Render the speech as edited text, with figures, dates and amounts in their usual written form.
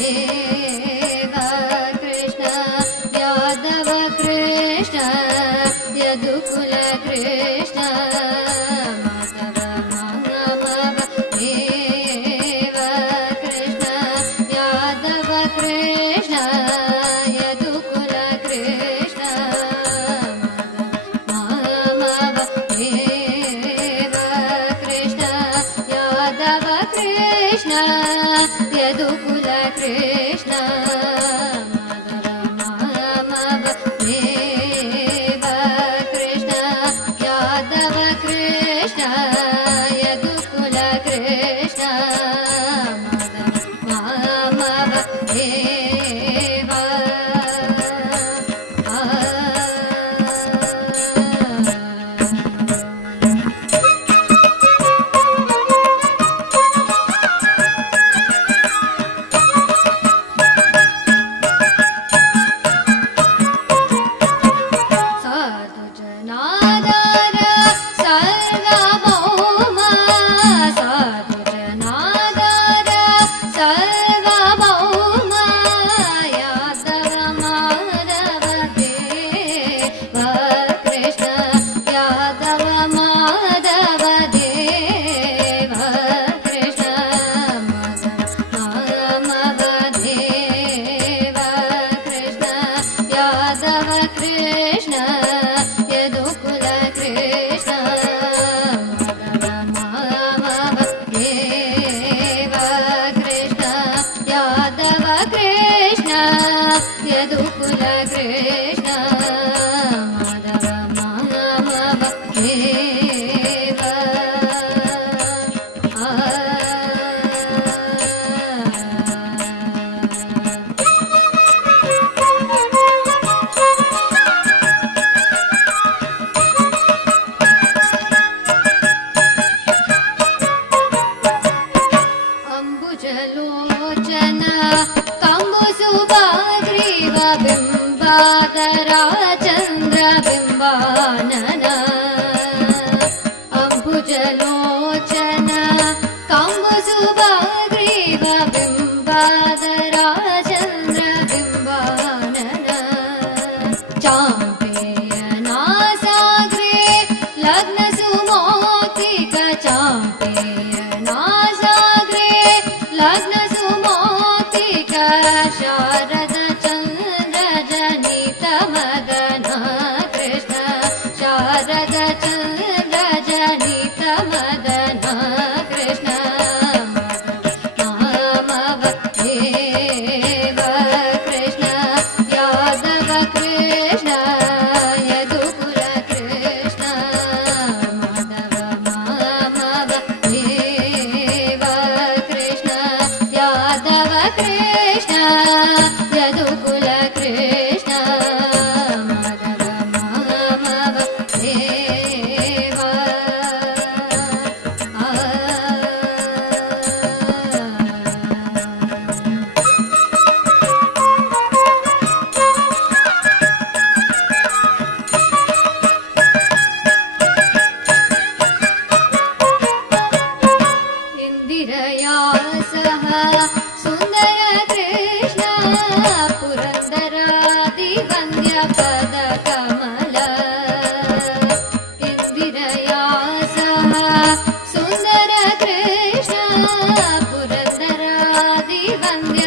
ದೇವ ಕೃಷ್ಣ ಯಾದವ ಕೃಷ್ಣ ಯದುಕುಲ ಕೃಷ್ಣ ಯದುಕುಲ ಕೃಷ್ಣ ಮಾಧವ ದೇವ ಕೃಷ್ಣ ಯಾದವ ಕೃಷ್ಣ ಯದುಕುಲ ಕೃಷ್ಣ ಮಾಧವ ದೇವ ಯದುಕುಲ ಕೃಷ್ಣ ಮಾಧವ ಮಾಧವ ದೇವ ಅಂಬುಜಲೋಚನ ಕಂಬುಸುಭಾಗ್ರೀವ ಬಿಂಬಾಧರ ಚಂದ್ರ ಬಿಂಬಾನನ ಅಂಬುಜಲೋಚನ ಕಂಬುಸುಭಾಗ್ರೀವ ಬಿಂಬಾಧರ ಚಂದ್ರ ಬಿಂಬಾನನ ಚಾಂಪೇಯನ ಸಾಗ್ರೆ ಲಗ್ನ ಸುಮೋಕ್ತಿಕ ಚಾಂಪೇಯನ ಸಾಗ್ರೆ ಲಗ್ನ ಸುಮೋಕ್ತಿಕ ಶಾರದ ಚಂದ್ರ ಜನಿತ ಮದನ ಕೃಷ್ಣ ಶಾರದ ಚಂದ್ರ ಜನಿತ ಮದನ ಕೃಷ್ಣ ಮಾಧವ ದೇವ ಕೃಷ್ಣ ಯಾದವ ಕೃಷ್ಣ ಯದುಕುಲ ಕೃಷ್ಣ ಮಾಧವ ಮಾಧವ ದೇವ ಕೃಷ್ಣ ಯಾದವ ಕೃಷ್ಣ ಯದುಕುಲ ಕೃಷ್ಣ ಮಾಧವ ಮಾಧವ ದೇವ ಇಂದಿರಯಾ ಸಹ ಸುಂದರ ಕೃಷ್ಣ ಪುರಂದರಾದಿ ವಂದ್ಯ ಪದ ಕಮಲ ಇಂದಿರಯಾ ಸಹ ಸುಂದರ ಕೃಷ್ಣ ಪುರಂದರಾದಿ ವಂದ್ಯ